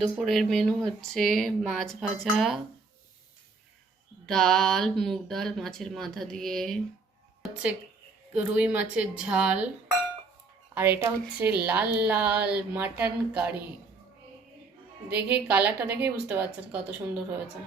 দুপুরের মেনু হচ্ছে মাছ ভাজা, ডাল, মুগ ডাল মাছের মাথা দিয়ে, হচ্ছে রুই মাছের ঝাল, আর এটা হচ্ছে লাল লাল মাটন কারি। দেখে কালারটা দেখেই বুঝতে পারছেন কত সুন্দর হয়েছে।